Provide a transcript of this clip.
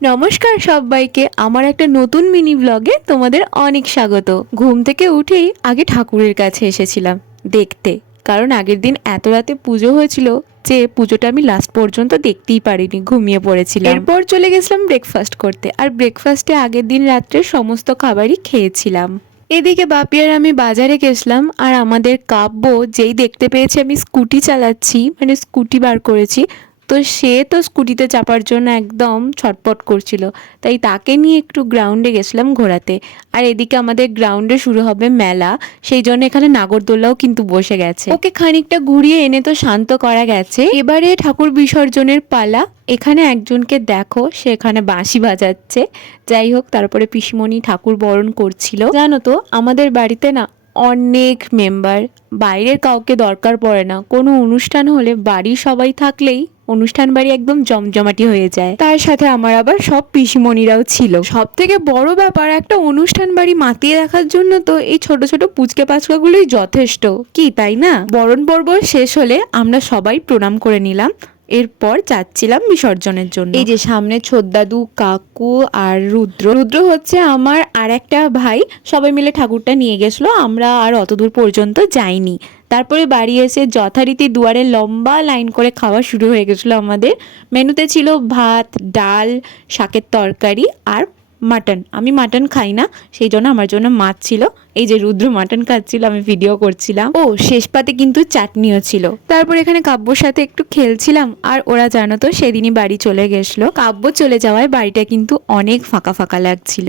নমস্কার সবাইকে, আমার একটা নতুন মিনি ব্লগে তোমাদের অনেক স্বাগত। ঘুম থেকে উঠেই আগে ঠাকুরের কাছে এসেছিলাম দেখতে, কারণ আগের দিন এত রাতে পুজো হয়েছিল যে পুজোটা আমি লাস্ট পর্যন্ত দেখতেই পারিনি, ঘুমিয়ে পড়েছিলাম। এরপর চলে গেছিলাম ব্রেকফাস্ট করতে, আর ব্রেকফাস্টে আগের দিন রাত্রে সমস্ত খাবারই খেয়েছিলাম। এদিকে বাপি আর আমি বাজারে গেছিলাম, আর আমাদের কাব্য যেই দেখতে পেয়েছে আমি স্কুটি চালাচ্ছি, মানে স্কুটি বার করেছি, তো সে তো স্কুটিতে চাপার জন্য একদম ছটপট করছিল, তাই তাকে নিয়ে একটু গ্রাউন্ডে গেছিলাম ঘোরাতে। আর এদিকে আমাদের গ্রাউন্ডে শুরু হবে মেলা, সেই জন্য এখানে নাগরদোলাও কিন্তু বসে গেছে। ওকে খানিকটা ঘুরিয়ে এনে তো শান্ত করা গেছে, এবারে ঠাকুর বিসর্জনের পালা। এখানে একজনকে দেখো, সে এখানে বাঁশি বাজাচ্ছে। যাই হোক, তারপরে পিসিমণি ঠাকুর বরণ করছিল। জানো তো আমাদের বাড়িতে না অনেক মেম্বার, বাইরের কাউকে দরকার পড়ে না। কোনো অনুষ্ঠান হলে বাড়ির সবাই থাকলেই অনুষ্ঠান বাড়ি একদম জমজমাটি হয়ে যায়। তার সাথে আমার আবার সব পিসিমণিরাও ছিল। সব থেকে বড় ব্যাপার, একটা অনুষ্ঠান বাড়ি মাতিয়ে রাখার জন্য তো এই ছোট ছোট পুচকে পাচকাগুলোই যথেষ্ট, কি তাই না? বরণ পর্ব শেষ হলে আমরা সবাই প্রণাম করে নিলাম, এরপর যাচ্ছিলাম বিসর্জনের জন্য। এই যে সামনে ছোটদাদু, কাকু আর রুদ্র রুদ্র হচ্ছে আমার আর একটা ভাই, সবাই মিলে ঠাকুরটা নিয়ে গেছিলো। আমরা আর অত দূর পর্যন্ত যাইনি। তারপরে বাড়ি এসে যথারীতি দুয়ারে লম্বা লাইন করে খাওয়া শুরু হয়ে গেছিলো আমাদের। মেনুতে ছিল ভাত, ডাল, শাকের তরকারি আর মাটন। আমি মাটন খাই না, সেই জন্য আমার জন্য মাছ ছিল। এই যে রুদ্র মাটন খাচ্ছিল, আমি ভিডিও করছিলাম। ও শেষ পাতে কিন্তু চাটনিও ছিল। তারপর এখানে কাব্যর সাথে একটু খেলছিলাম, আর ওরা জানো তো সেদিনই বাড়ি চলে গেছিলো। কাব্য চলে যাওয়ায় বাড়িটা কিন্তু অনেক ফাঁকা ফাঁকা লাগছিল।